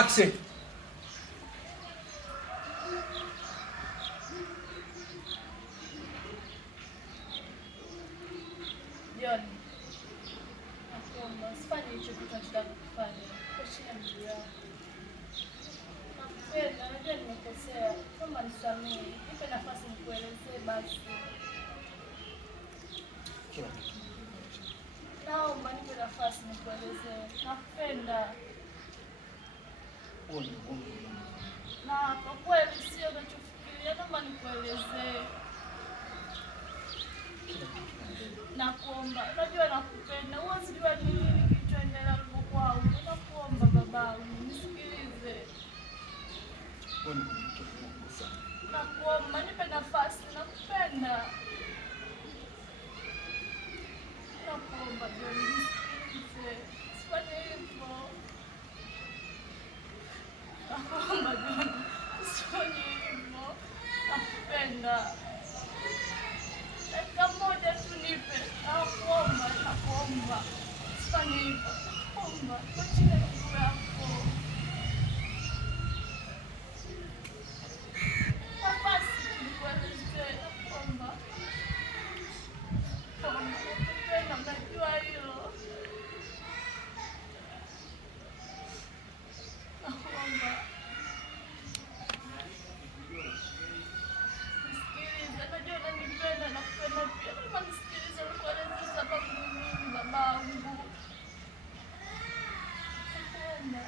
Action. John, nakuomba usifanye hicho kitu unachotaka kufanya. Heshimu mtu yako. Nakupenda, najua nimekosea. Naomba nisamehe. Nipe nafasi nikuelezee basi. Naomba nipe nafasi nikuelezee. Nakupenda. Na kwa kweli sio unachofikiria, naomba nikuelezee. Nakuomba, unajua nakupenda. Huwezi jua nini kilichoendelea kwangu. Nakuomba babangu, nisikilize. Nakuomba, nipe nafasi, nakupenda. Nakuomba, John, nisikilize. Usifanye hivyo. Nakuomba, John, usifanye hivyo. Nakupenda. Dakika moja tu nipe. Nakuomba. Usifanye hivyo. Nakuomba. Kwa chini ya miguu yako. Nafasi nikuelezee. Nakuomba. Nakupenda, mnajua hilo. Nakuomba. Nisikilize, najua unanipenda, nakupenda pia. Naomba nisikilize, nikueleze sababu ni nini babangu. Nakupenda.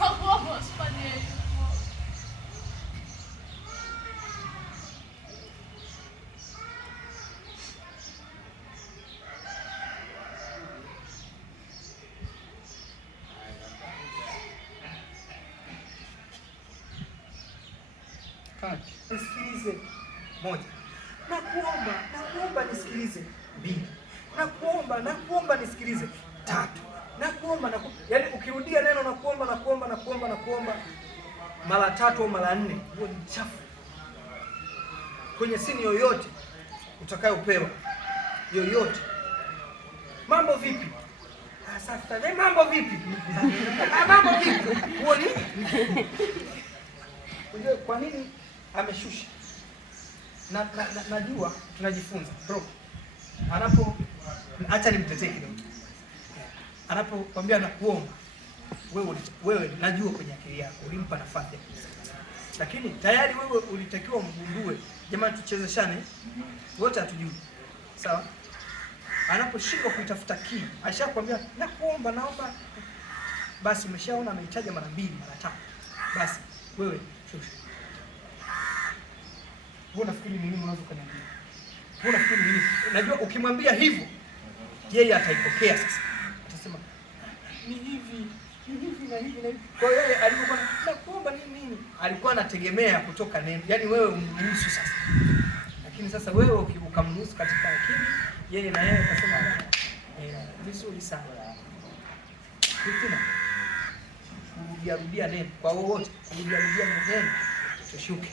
Nakuomba usifanye hivyo. Nisikilize. Moja. Nakuomba nisikilize. Mbili. Nakuomba nisikilize. Tatu. Yaani ukirudia neno nakuomba mara tatu au mara nne, huo ni chafu. Kwenye sini yoyote utakayopewa. Yoyote. Mambo vipi? Safi. Mambo vipi? Mambo vipi? Huo ni unajua kwa nini ameshusha? Najua tunajifunza. Bro. Acha nimtetee kidogo. Anapokuambia nakuomba, wewe najua kwenye akili yako ulimpa nafasi ya kusikiliza. Lakini tayari wewe ulitakiwa mgundue, jamani tuchezeshane. Wote hatujui. Sawa? Anaposhindwa kuitafuta key, ashakwambia nakuomba, naomba. Basi umeshaona anahitaji mara 2, mara 3. Basi wewe shusha. Wewe unafikiri ni nini unaweza kuniambia? Wewe unafikiri nini? Najua ukimwambia hivyo, yeye ataipokea sasa. Atasema ni hivi na hivi. Kwa hiyo yeye alipokuwa nakuomba nini? Alikuwa anategemea kutoka neno. Yaani wewe umruhusu sasa. Lakini sasa wewe ukamruhusu katika akili, yeye na yeye akasema vizuri sana. Kurudia neno kwa wote, kurudia neno tushuke.